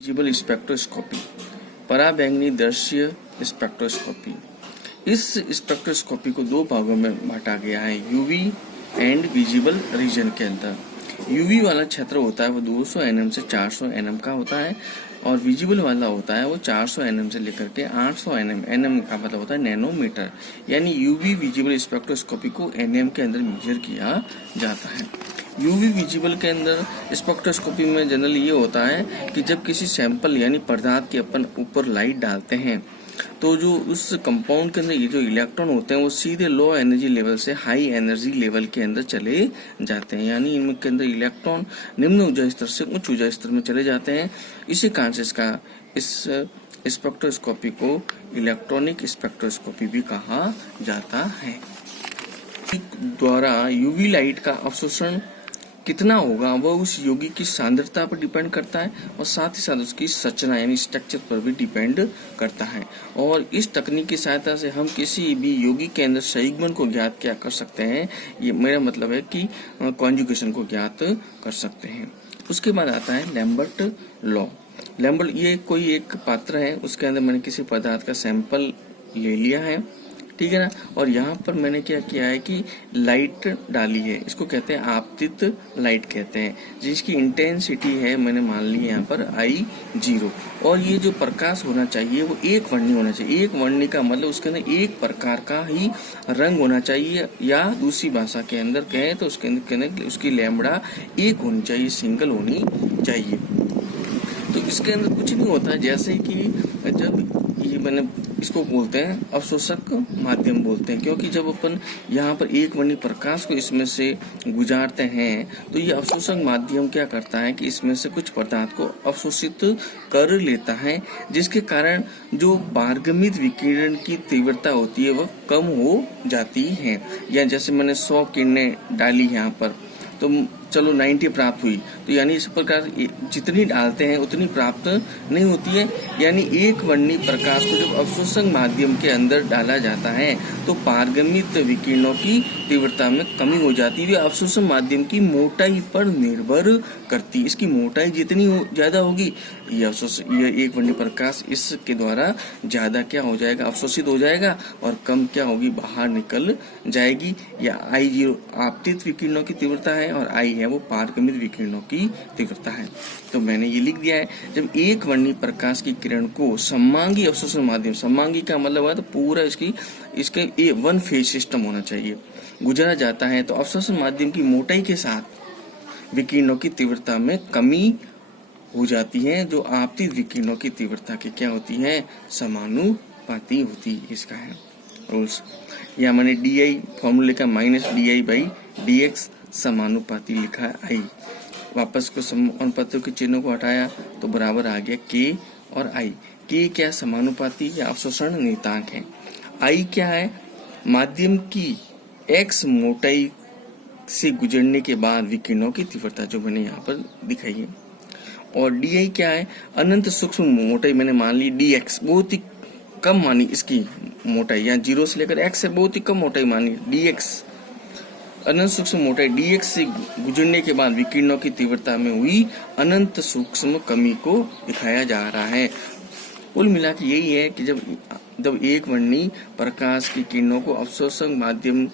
Visible spectroscopy, पराबैंगनी दृश्य spectroscopy. इस स्पेक्ट्रोस्कोपी को दो भागों में बांटा गया है, यूवी एंड विजिबल रीजन के अंदर। यूवी वाला क्षेत्र होता है वो 200 nm से 400 nm का होता है और विजिबल वाला होता है वो 400 nm से लेकर के 800 nm। nm का मतलब होता है नैनोमीटर, यानी यूवी विजिबल स्पेक्ट्रोस्कोपी को nm के अंदर मेजर किया जाता है। यूवी विजिबल के अंदर स्पेक्ट्रोस्कोपी में जनरली ये होता है कि जब किसी सैंपल यानी पदार्थ के अपन ऊपर लाइट डालते हैं तो जो उस कंपाउंड के अंदर ये जो इलेक्ट्रॉन होते हैं वो सीधे लो एनर्जी लेवल से हाई एनर्जी लेवल के अंदर चले जाते हैं, यानी इनके अंदर इलेक्ट्रॉन निम्न ऊर्जा स्तर से उच्च ऊर्जा स्तर में चले जाते हैं। इसी कारण से इसका इस स्पेक्ट्रोस्कोपी को इलेक्ट्रॉनिक स्पेक्ट्रोस्कोपी भी कहा जाता है। द्वारा यूवी लाइट का अवशोषण कितना होगा वह उस यौगिक की सांद्रता पर डिपेंड करता है और साथ ही साथ उसकी संरचना यानी स्ट्रक्चर पर भी डिपेंड करता है। और इस तकनीक की सहायता से हम किसी भी यौगिक के अंदर संयुग्मन को ज्ञात क्या कर सकते हैं, ये मेरा मतलब है कि कॉन्जुगेशन को ज्ञात कर सकते हैं। उसके बाद आता है लैम्बर्ट लॉ। लैम्बर्ट ये कोई एक पात्र है, उसके अंदर मैंने किसी पदार्थ का सैंपल ले लिया है, ठीक है ना, और यहाँ पर मैंने क्या किया है कि लाइट डाली है, इसको कहते हैं आपतित लाइट कहते हैं, जिसकी इंटेंसिटी है मैंने मान ली है यहाँ पर I0। और ये जो प्रकाश होना चाहिए वो एक वर्णी होना चाहिए। एक वर्णी का मतलब उसके अंदर एक प्रकार का ही रंग होना चाहिए, या दूसरी भाषा के अंदर कहें तो उसके अंदर उसकी लैम्बडा एक होनी चाहिए, सिंगल होनी चाहिए। तो इसके अंदर कुछ नहीं होता, जैसे कि जब ये मैंने इसको बोलते हैं अवशोषक माध्यम बोलते हैं, क्योंकि जब अपन यहाँ पर एक वर्णी प्रकाश को इसमें से गुजारते हैं तो ये अवशोषक माध्यम क्या करता है कि इसमें से कुछ पदार्थ को अवशोषित कर लेता है, जिसके कारण जो पारगमित विकिरण की तीव्रता होती है वह कम हो जाती है। या जैसे मैंने 100 किरणें डाली यहाँ पर तो चलो 90 प्राप्त हुई, तो यानी इस प्रकार जितनी डालते हैं उतनी प्राप्त नहीं होती है। यानी एक वर्णी प्रकाश को जब अवशोषक माध्यम के अंदर डाला जाता है तो पारगमित विकिरणों की तीव्रता में कमी हो जाती है। अवशोषक माध्यम की मोटाई पर निर्भर करती है, इसकी मोटाई जितनी ज्यादा होगी ये एक वर्णी प्रकाश इसके द्वारा ज्यादा क्या हो जाएगा, अवशोषित हो जाएगा, और कम क्या होगी, बाहर निकल जाएगी। या I0 आपतित विकिरणों की तीव्रता है और I है वो पारगमित विकिरणों की तीव्रता है। तो मैंने ये लिख दिया है, जब एक वर्णी प्रकाश की किरण को समांगी अवशोषण माध्यम, समांगी का मतलब है तो पूरा इसके वन फेज सिस्टम होना चाहिए, गुजारा जाता है, तो अवशोषण माध्यम की मोटाई के साथ विकिरणों की तीव्रता में कमी हो जाती है, जो आपतित विकिरणों की तीव्रता की क्या होती है, समानुपाती होती है। इसका है रूल्स, या मैंने DI फॉर्मूले का -DI/dx समानुपाती लिखा है I। वापस को समानुपातियों के चिन्हों को हटाया तो बराबर आ गया K और I। K क्या, समानुपाती या अवशोषण नियतांक है। I क्या है, माध्यम की X मोटाई से गुजरने के बाद विकिरणों की तीव्रता, जो मैंने यहाँ पर दिखाई है। और DI क्या है, अनंत सूक्ष्म मोटाई मैंने मान ली DX, बहुत ही कम मानी इसकी मोटाई, या 0 से लेकर X से बहुत ही कम मोटाई मानी DX, अनंत सूक्ष्म मोटाई DX से गुजरने के बाद विकिरणों की तीव्रता में हुई अनंत सूक्ष्म कमी को दिखाया जा रहा है। कुल मिला के यही है कि जब एक वर्णी प्रकाश की किरणों को अवशोषक माध्यम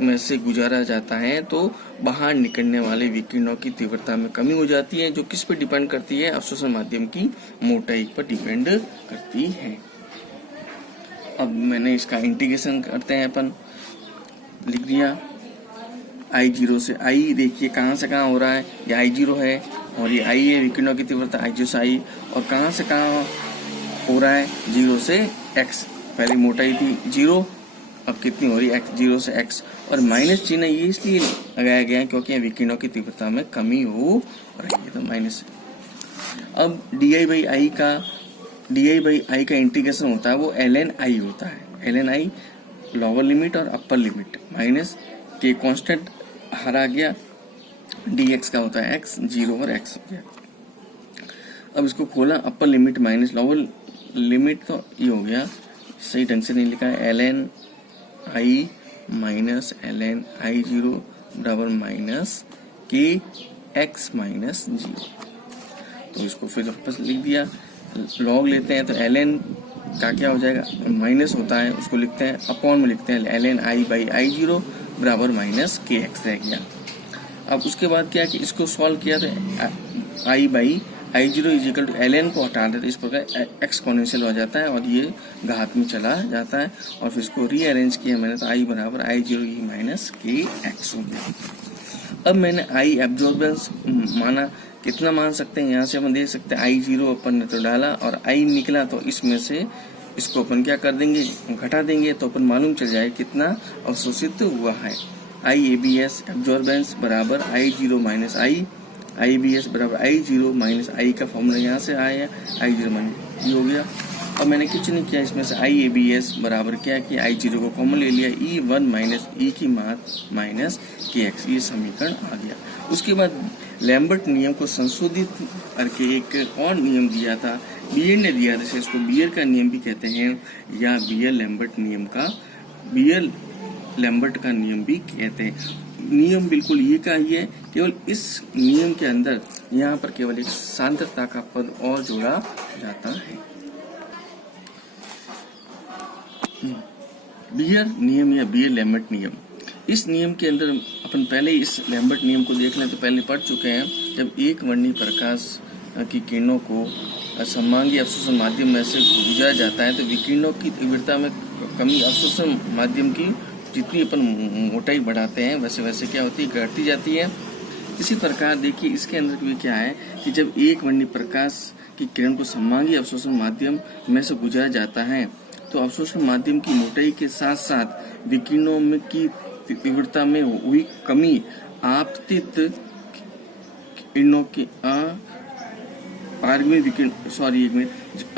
में से गुजारा जाता है तो बाहर निकलने वाले विकिरणों की तीव्रता में कमी हो जाती है, जो किस पर डिपेंड करती है, अवशोषण माध्यम की मोटाई पर डिपेंड करती है। अब मैंने इसका इंटीग्रेशन करते हैं, अपन लिख दिया I0 से I, देखिए कहाँ से कहाँ हो रहा है, ये I0 है और ये I है विकिरणों की तीव्रता I0 से I, और कहाँ से कहाँ हो रहा है, 0 से X। पहले मोटाई थी 0, अब कितनी हो रही है, X, 0 से X, और माइनस चिन्ह ये इसलिए लगाया गया है क्योंकि विकिरणों की तीव्रता में कमी हो रही है, तो माइनस। अब DI/I का इंटीग्रेशन होता है वो ln I होता है, ln I लोअर लिमिट और अपर लिमिट, माइनस के कांस्टेंट हरा गया, dx का होता है x, 0 और x हो गया। अब इसको खोला, अपर लिमिट माइनस लोअर लिमिट, तो ये हो गया, सही ढंग से नहीं लिखा है, ln I minus ln I0 बराबर माइनस k x माइनस 0। तो इसको फिर वापस लिख दिया। लॉग लेते हैं तो ln का क्या हो जाएगा, माइनस होता है उसको लिखते हैं अपॉन में लिखते हैं ln i बाई i0 बराबर माइनस kx रह गया। अब उसके बाद क्या कि इसको सॉल्व किया तो i by i0 is equal to ln को हटा देते इस प्रकार एक्सपोनेंशियल हो जाता है और ये घात में चला जाता है। और फिर इसको रीअरेंज किया मैंने तो i बराबर i0 ई माइनस kx हो गया। अब मैंने i एब्जॉर्बेंस माना, कितना मान सकते हैं यहाँ से हम देख सकते हैं i0 अपन ने तो डाला और i निकला, तो इसमें से इसको अपन क्या कर देंगे, घटा देंगे, तो अपन मालूम चल जाए कितना अवशोषित हुआ है। IABS एब्जॉर्बेंस बराबर i0 माइनस i, IBS बराबर i0 माइनस i का फॉर्मूला यहाँ से आया, i0 माइनस ई हो गया। अब मैंने कुछ नहीं किया, इसमें से IABS बराबर क्या किया, i0 को कॉमन ले लिया, E1 माइनस ई की मात माइनस kx, ये समीकरण आ गया। उसके बाद लैम्बर्ट नियम को संशोधित करके एक और नियम दिया था, बियर ने दिया था, इसको बियर का नियम भी कहते हैं या बियर लैम्बर्ट नियम का, बियर लैम्बर्ट का नियम भी कहते हैं। नियम बिल्कुल ये का ही है, केवल इस नियम के अंदर यहाँ पर केवल एक सांद्रता का पद और जोड़ा जाता है। बियर नियम या बियर लैम्बर्ट नियम, इस नियम के अंदर अपन पहले इस लैम्बर्ट नियम को देख लें तो पहले पढ़ चुके हैं। जब एक वर्णीय प्रकाश की किरणों को सममांगी अवशोषण माध्यम में से गुजरा जाता है तो विकिरणों की तीव्रता में कमी, अवशोषण माध्यम की जितनी अपन मोटाई बढ़ाते हैं वैसे वैसे क्या होती है, घटती जाती है। इसी प्रकार देखिए इसके अंदर भी क्या है कि जब एक वर्णीय प्रकाश की किरण को सममांगी अवशोषण माध्यम में से गुजरा जाता है तो अवशोषण माध्यम की मोटाई के साथ साथ विकिरणों में की तीव्रता में हुई कमी आपतित किरणों की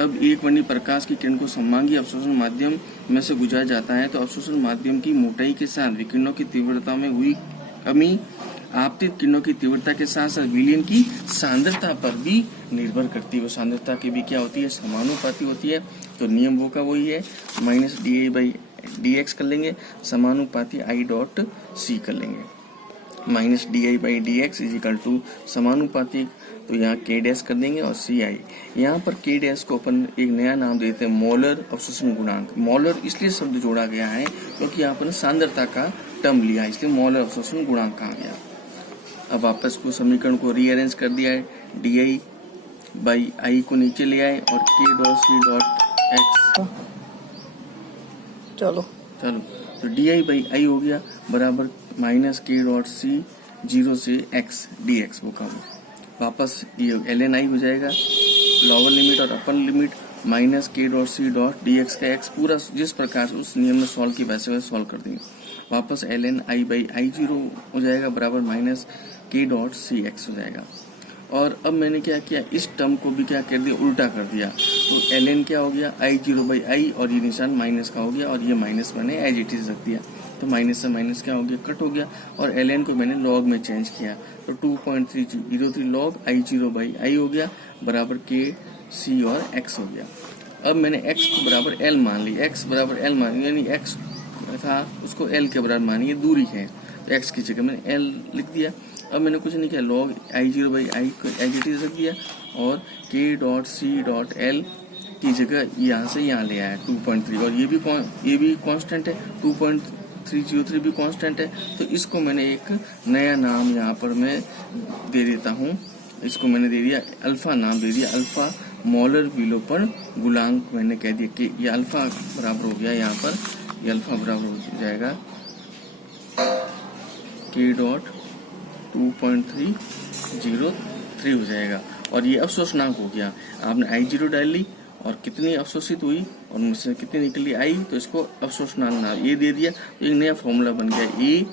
अब एक वर्णीय प्रकाश की किरण को सममांगी अवशोषण माध्यम में से गुजरा जाता है तो अवशोषण माध्यम की मोटाई के साथ विकिरणों की तीव्रता में हुई कमी आपतित किरणों की तीव्रता के साथ साथ विलयन की सांद्रता पर भी निर्भर करती है। वो सांद्रता की भी क्या होती है, समानुपाती होती है। तो नियम वो का वही है, minus D by D X कर लेंगे, समानुपाती आई डॉट सी कर लेंगे, minus D I by D X is equal to समानुपाती, तो यहाँ के डैश कर देंगे और सी आई। यहाँ पर के डैश को अपन एक नया नाम देते हैं मोलर अवशोषण गुणांक। मोलर इसलिए शब्द जोड़ा गया है क्योंकि यहाँ पर सांद्रता का टर्म लिया, इसलिए मोलर अवशोषण गुणांक कहा गया। अब वापस को समीकरण को रीअरेंज कर दिया है, डी आई बाई आई को नीचे ले आए और के डॉट सी डॉट एक्स, चलो तो डी आई बाई आई हो गया बराबर माइनस के डॉट सी 0 से एक्स डी एक्स वो का वापस ये ln i हो जाएगा, लोअर लिमिट और अपर लिमिट माइनस के dot C dot D X का एक्स, पूरा जिस प्रकार से उस नियम में सॉल्व किया वैसे वैसे सॉल्व कर देंगे। वापस ln i बाई i0 हो जाएगा बराबर माइनस के डॉट सी एक्स हो जाएगा। और अब मैंने क्या किया, इस टर्म को भी क्या कर दिया, उल्टा कर दिया, तो ln क्या हो गया i0 बाई आई और ये निशान माइनस का हो गया और ये माइनस मैंने एज इट इज रख दिया, तो माइनस से माइनस क्या हो गया, कट हो गया। और ln को मैंने लॉग में चेंज किया तो 2.303 लॉग i0 बाई आई हो गया बराबर के सी और x हो गया। अब मैंने x को बराबर l मान ली, x बराबर l मान ली, यानी x था उसको l के बराबर मानी, ये दूरी है तो x की जगह मैंने l लिख दिया। अब मैंने कुछ नहीं किया, लॉग i0 बाई आई को एज इट इज रख दिया और k dot C dot l की जगह यहाँ से यहाँ ले आया 2.3 और ये भी कांस्टेंट है, 2.303 भी कांस्टेंट है। तो इसको मैंने एक नया नाम यहाँ पर मैं दे देता हूँ, इसको मैंने दे दिया अल्फा, नाम दे दिया अल्फा मोलर विलोपन गुणांक। मैंने कह दिया कि ये अल्फा बराबर हो गया, यहाँ पर ये अल्फा बराबर हो जाएगा k डॉट 2.303 हो जाएगा और ये अवशोषणांक हो गया। आपने i0 डाल ली और कितनी अवशोषित हुई और मुझसे कितनी निकली आई, तो इसको अवशोषणांक नाम ये दे दिया, तो एक नया फॉर्मूला बन गया ए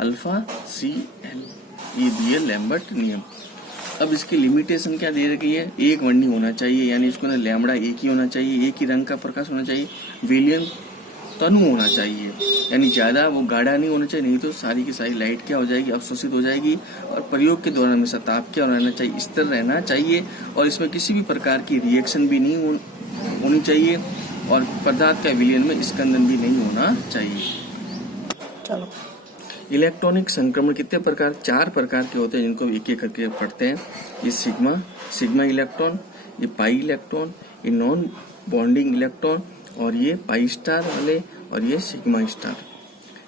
अल्फा सी एल, ये दिया लैम्बर्ट नियम। अब इसकी लिमिटेशन क्या दे रखी है, एक वर्णी होना चाहिए, यानी इसको ना लैम्बडा एक ही होना चाहिए, एक ही रंग का प्रकाश होना चाहिए, विलयन तनु होना चाहिए, यानी ज्यादा वो गाढ़ा नहीं होना चाहिए, नहीं तो सारी की सारी लाइट क्या हो जाएगी, अवशोषित हो जाएगी। और प्रयोग के दौरान हमेशा ताप क्या रहना चाहिए, स्थिर रहना चाहिए और इसमें किसी भी प्रकार की रिएक्शन भी नहीं होनी चाहिए और पदार्थ का विलयन में स्कंदन भी नहीं होना चाहिए। चलो इलेक्ट्रॉनिक संक्रमण कितने प्रकार, 4 प्रकार के होते हैं जिनको एक एक करके पढ़ते हैं। ये सिग्मा इलेक्ट्रॉन, ये पाई इलेक्ट्रॉन, ये नॉन बॉन्डिंग इलेक्ट्रॉन, और ये पाई स्टार वाले, और ये सिग्मा स्टार।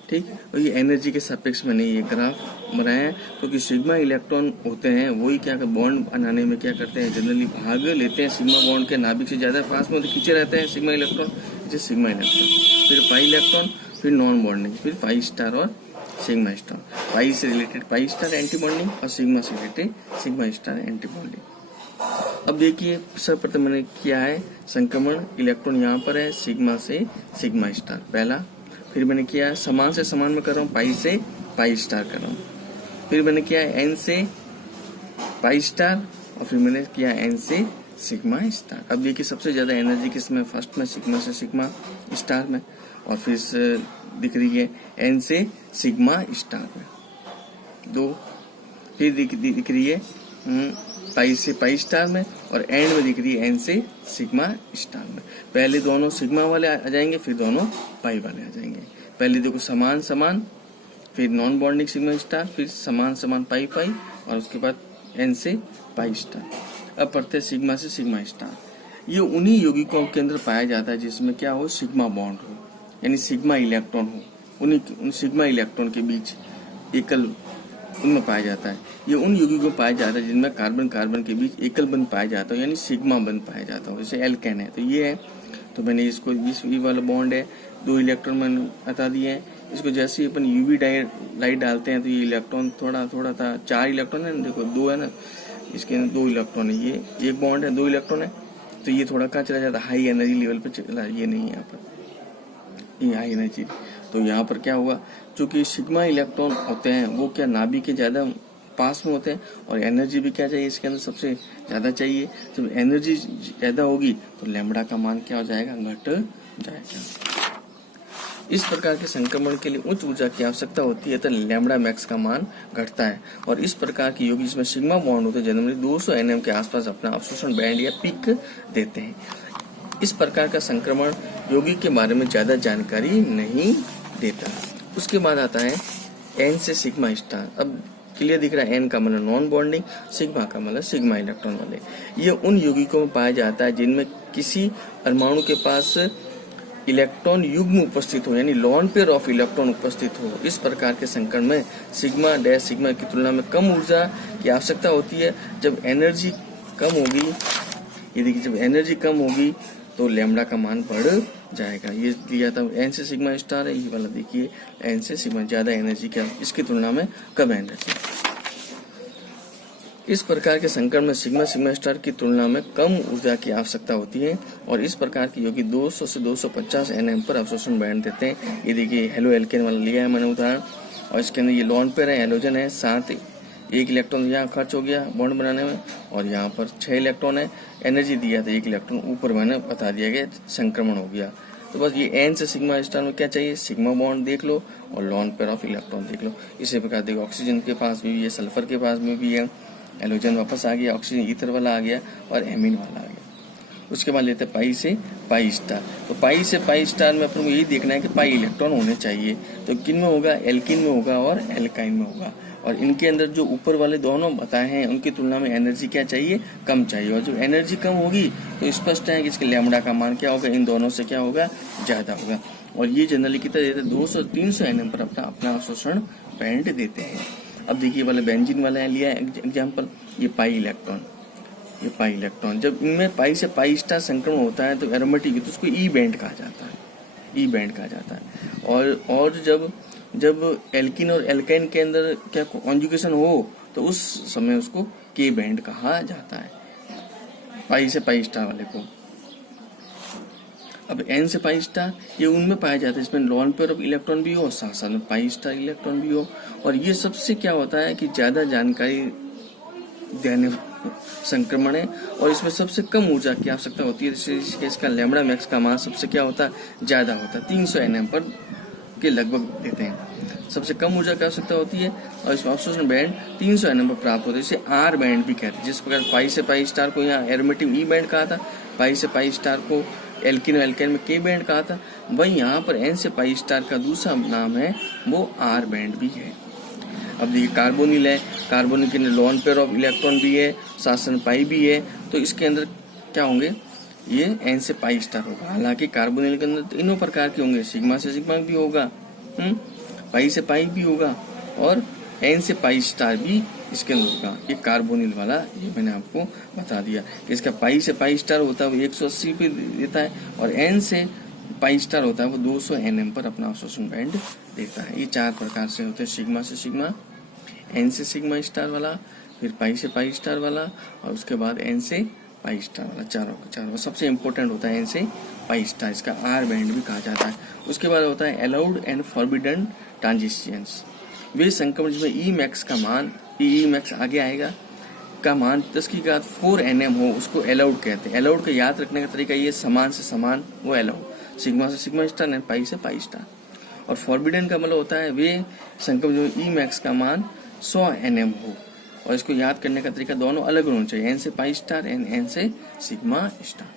ठीक, और ये एनर्जी के सापेक्ष मैंने ये ग्राफ बनाया है, क्योंकि सिग्मा इलेक्ट्रॉन होते हैं वही क्या बॉन्ड बनाने में क्या करते हैं, जनरली भाग लेते हैं सिग्मा बॉन्ड के, नाभिक से ज्यादा पास में खींचे रहते हैं सिग्मा इलेक्ट्रॉन, जैसे सिग्मा इलेक्ट्रॉन, फिर पाई इलेक्ट्रॉन, फिर नॉन बॉन्डिंग, फिर पाई स्टार और सिग्मा स्टार। पाई से related pi star anti bonding, और सिग्मा से related sigma star anti bonding. अब देखिए सर्वप्रथम मैंने किया है संक्रमण, इलेक्ट्रॉन यहाँ पर है सिग्मा से सिग्मा स्टार पहला, फिर मैंने किया है समान से समान में कर रहा हूँ, पाई से पाई स्टार कर रहा हूँ, फिर मैंने किया है एन से पाई स्टार, और फिर मैंने किया एन से सिग्मा स्टार। अब देखिए सबसे ज्यादा एनर्जी किसमें, फर्स्ट में सिग्मा से सिग्मा स्टार में, और फिर दिख रही है एन से सिग्मा स्टार में 2, फिर दिख रही है पाई से पाई स्टार में, और एंड में दिख रही है एन से सिग्मा स्टार में। पहले दोनों सिग्मा वाले आ जाएंगे, फिर दोनों पाई वाले आ जाएंगे। पहले देखो समान समान, फिर नॉन बॉन्डिंग सिग्मा स्टार, फिर समान समान पाई पाई, और उसके बाद एन से पाई स्टार। अब पढ़ते सिग्मा से सिग्मा स्टार। ये उन्हीं यौगिकों के अंदर पाया जाता है जिसमें क्या हो, सिग्मा बॉन्ड हो, यानी सिग्मा इलेक्ट्रॉन हो, उन सिग्मा इलेक्ट्रॉन के बीच एकल उनमें पाया जाता है। ये उन यौगिकों में पाया जाता है जिनमें कार्बन कार्बन के बीच एकल बंध पाया जाता है, यानी सिग्मा बंध पाया जाता है, जैसे एल्केन है। तो ये है, तो मैंने इसको इस वाला बॉन्ड है, 2 इलेक्ट्रॉन मैंने बता दिए हैं। इसको जैसे ही अपन यूवी लाइट डालते हैं तो ये इलेक्ट्रॉन थोड़ा थोड़ा था, 4 इलेक्ट्रॉन है ना, देखो 2 है ना, इसके अंदर 2 इलेक्ट्रॉन है, ये एक बॉन्ड है 2 इलेक्ट्रॉन है, तो ये थोड़ा कहाँ चला जाता है, हाई एनर्जी लेवल पे चला, ये नहीं है यहाँ पर, ये हाई एनर्जी। तो यहाँ पर क्या हुआ, चूंकि सिग्मा इलेक्ट्रॉन होते हैं वो क्या नाभिक के ज्यादा पास में होते हैं, और एनर्जी भी क्या चाहिए इसके अंदर सबसे ज्यादा चाहिए। जब एनर्जी ज्यादा होगी तो लैम्बडा का मान क्या हो जाएगा, घट जाएगा। इस प्रकार के संक्रमण के लिए उच्च ऊर्जा की आवश्यकता होती है तो लैम्बडा मैक्स का मान घटता है, और इस प्रकार की यौगिक जिसमें सिग्मा बॉन्ड होते हैं जनरली 200 nm के आसपास अपना अवशोषण बैंड या पिक देते हैं। इस प्रकार का संक्रमण यौगिक के बारे में ज्यादा जानकारी नहीं देता। उसके बाद आता है एन से सिग्मा स्टार। अब क्लियर दिख रहा है, एन का मतलब नॉन बॉन्डिंग, सिग्मा का मतलब सिग्मा इलेक्ट्रॉन वाले। ये उन यौगिकों में पाया जाता है जिनमें किसी परमाणु के पास इलेक्ट्रॉन युग्म उपस्थित हो, यानी लॉन पेयर ऑफ इलेक्ट्रॉन उपस्थित हो। इस प्रकार के संकरण में सिग्मा डैश सिग्मा की तुलना में कम ऊर्जा की आवश्यकता होती है। जब एनर्जी कम होगी, ये देखिए जब एनर्जी कम होगी तो लैम्बडा का मान बढ़ जाएगा। ये लिया था एन से सिग्मा स्टार है, ये वाला देखिए एन से सिग्मा, ज्यादा एनर्जी क्या, इसकी तुलना में कम एनर्जी। इस प्रकार के संकरण में सिग्मा सिग्मा स्टार की तुलना में कम ऊर्जा की आवश्यकता होती है, और इस प्रकार की यौगिक 200 से 250 nm पर अवशोषण बैंड देते हैं। ये देखिए हेलो एल्केन वाला लिया है मैंने उदाहरण, और इसके अंदर ये लॉन पेयर है, हेलोजन है, साथ 1 इलेक्ट्रॉन यहाँ खर्च हो गया बॉन्ड बनाने में, और यहाँ पर 6 इलेक्ट्रॉन है, एनर्जी दिया था 1 इलेक्ट्रॉन ऊपर मैंने बता दिया गया, संक्रमण हो गया। तो बस ये एन से सिग्मा स्टार में क्या चाहिए, सिग्मा बॉन्ड देख लो और लॉन पेयर ऑफ इलेक्ट्रॉन देख लो। इसी प्रकार देखो ऑक्सीजन के पास भी है, सल्फर के पास में भी है, हेलोजन वापस आ गया, ऑक्सीजन ईथर वाला आ गया, और एमीन वाला आ गया। उसके बाद लेते हैं पाई से पाई स्टार। तो पाई से पाई स्टार में अपन को यही देखना है कि पाई इलेक्ट्रॉन होने चाहिए। तो किन में होगा, एल्किन में होगा और एल्काइन में होगा, और इनके अंदर जो ऊपर वाले दोनों बताए हैं उनकी तुलना में एनर्जी क्या चाहिए, कम चाहिए। और जब एनर्जी कम होगी तो स्पष्ट है कि इसके लैम्बडा का मान क्या होगा, इन दोनों से क्या होगा, ज्यादा होगा। और ये जनरली कितना देते हैं, 200-300 nm पर अपना अवशोषण बैंड देते हैं। अब देखिए वाले बेंजीन वाला लिया एग्जाम्पल, ये पाई इलेक्ट्रॉन, ये पाई इलेक्ट्रॉन, जब इनमें पाई से पाई स्टार संक्रमण होता है तो एरोमेटिक तो उसको ई बैंड कहा जाता है, ई बैंड कहा जाता है। और जब एल्किन और एल्काइन के अंदर क्या कॉन्जुगेशन हो तो उस समय उसको के बैंड कहा जाता है, पाई से पाई स्टार वाले को। अब एन से पाई स्टार ये उनमें पाया जाता है इसमें लॉन पेयर ऑफ इलेक्ट्रॉन भी हो, साथ साथ में पाई स्टार इलेक्ट्रॉन भी हो। और ये सबसे क्या होता है कि ज्यादा जानकारी देने संक्रमण है, और इसमें सबसे कम ऊर्जा की आवश्यकता होती है, जिससे इसका लैम्बडा मैक्स का मान सबसे क्या होता है, ज्यादा होता है, 300 nm पर के लगभग देते हैं। सबसे कम ऊर्जा की आवश्यकता होती है, और इसमें अवशोषण बैंड 300 nm पर प्राप्त होता है, इसे आर बैंड भी कहते हैं। जिस प्रकार पाई से पाई स्टार को यहाँ एरोमेटिक ई बैंड कहा था, पाई से पाई स्टार को एल्किन और एल्केन में के बैंड कहा था, वही यहाँ पर एन से पाई स्टार का दूसरा नाम है वो आर बैंड भी है। अब देखिए कार्बोनिल है, कार्बोनिल के अंदर लोन पेयर ऑफ इलेक्ट्रॉन भी है, शासन पाई भी है, तो इसके अंदर क्या होंगे, ये एन से पाई स्टार होगा। हालांकि कार्बोनिल के अंदर तीनों प्रकार के होंगे, सिग्मा से सिग्मा भी होगा, पाई से पाई भी होगा, और एन से पाई स्टार भी इसके अंदर होगा। ये कार्बोनिल वाला ये मैंने आपको बता दिया कि इसका पाई से पाई स्टार होता है वो 180 पे देता है, और एन से पाई स्टार होता है वो 200 nm पर अपना अवशोषण बैंड देता है। ये 4 प्रकार से होते हैं, सिग्मा से सिग्मा, एन से सिग्मा स्टार वाला, फिर पाई से पाई स्टार वाला, और उसके बाद एन से पाई स्टार वाला। चारों का चारों सबसे इंपॉर्टेंट होता है एन से पाई स्टार, इसका आर बैंड भी कहा जाता है। उसके बाद होता है अलाउड एंड फॉरबिडन ट्रांजिशंस। वे संक्रमण जिसमें ई मैक्स का मान, ई मैक्स आगे आएगा, का मान 10 की घात 4 nm हो, उसको अलाउड कहते हैं। अलाउड का याद रखने का तरीका ये, समान से समान वो अलाउड, सिग्मा से सिग्मा स्टार एंड पाई से पाई स्टार। और फॉरबिडन का मतलब होता है वे संक्रमण जो ई मैक्स का मान 100 nm हो, और इसको याद करने का तरीका दोनों अलग होना चाहिए, एन से पाई स्टार एंड एन से सिग्मा स्टार।